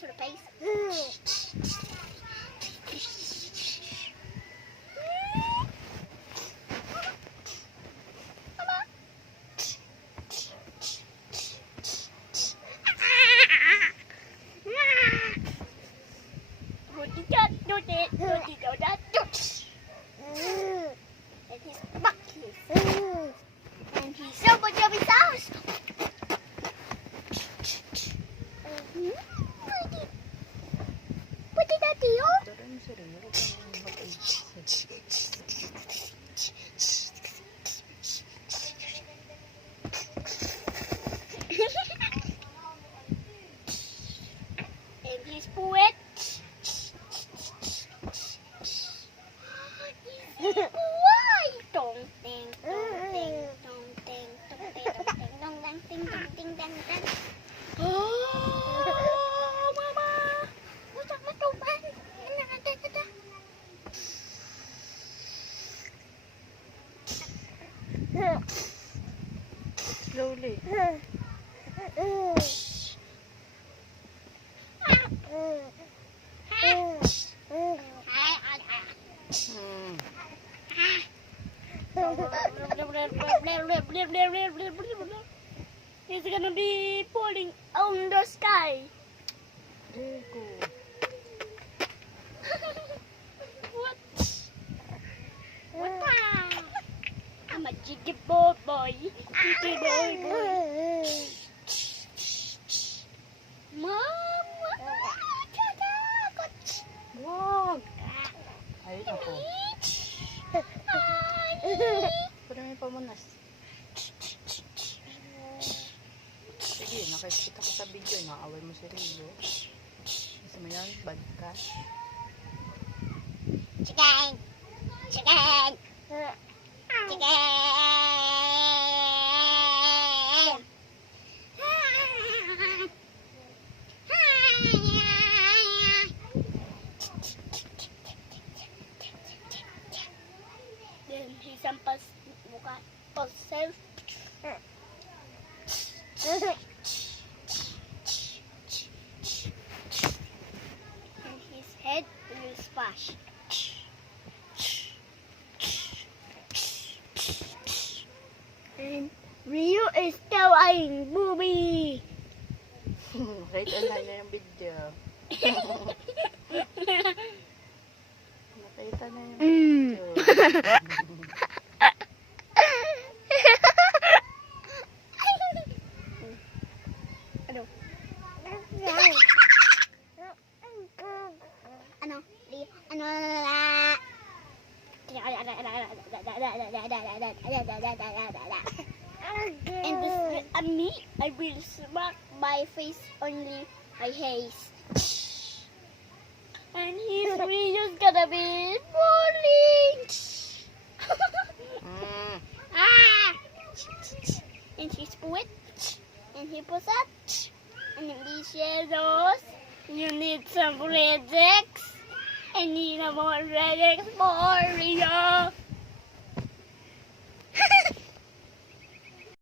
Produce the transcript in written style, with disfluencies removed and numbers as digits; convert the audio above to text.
to the face. And he's bucky. And he's so much of his house. Pwede natin yun. And he's poet. Why? Dong ding dong ding dong ding dong ding dong ding dong ding dong ding dong ding. Oh, mama! Usap na tuban. Ada. Slowly. It's gonna be falling on the sky. Ego. What? I'm a jiggy boy. Jiggy boy. Mama! Wag! Ay, ako. Pwede may pamunas. Sige, nakikita ko sa video. Nakaaway mo si Rio. Gusto mo yan? Bad ka? Chicken! Chicken! Chicken! Then he sampas muka self. And his head will splash. And Rio is still eyeing booby. Right on na yung video. Nakita na yung video. Ano? And this me, I will smack my face only my face. And he's really just gonna be falling. And he's poet. And he puts that. And in these shadows, you need some red X. And need a more red X for Rio.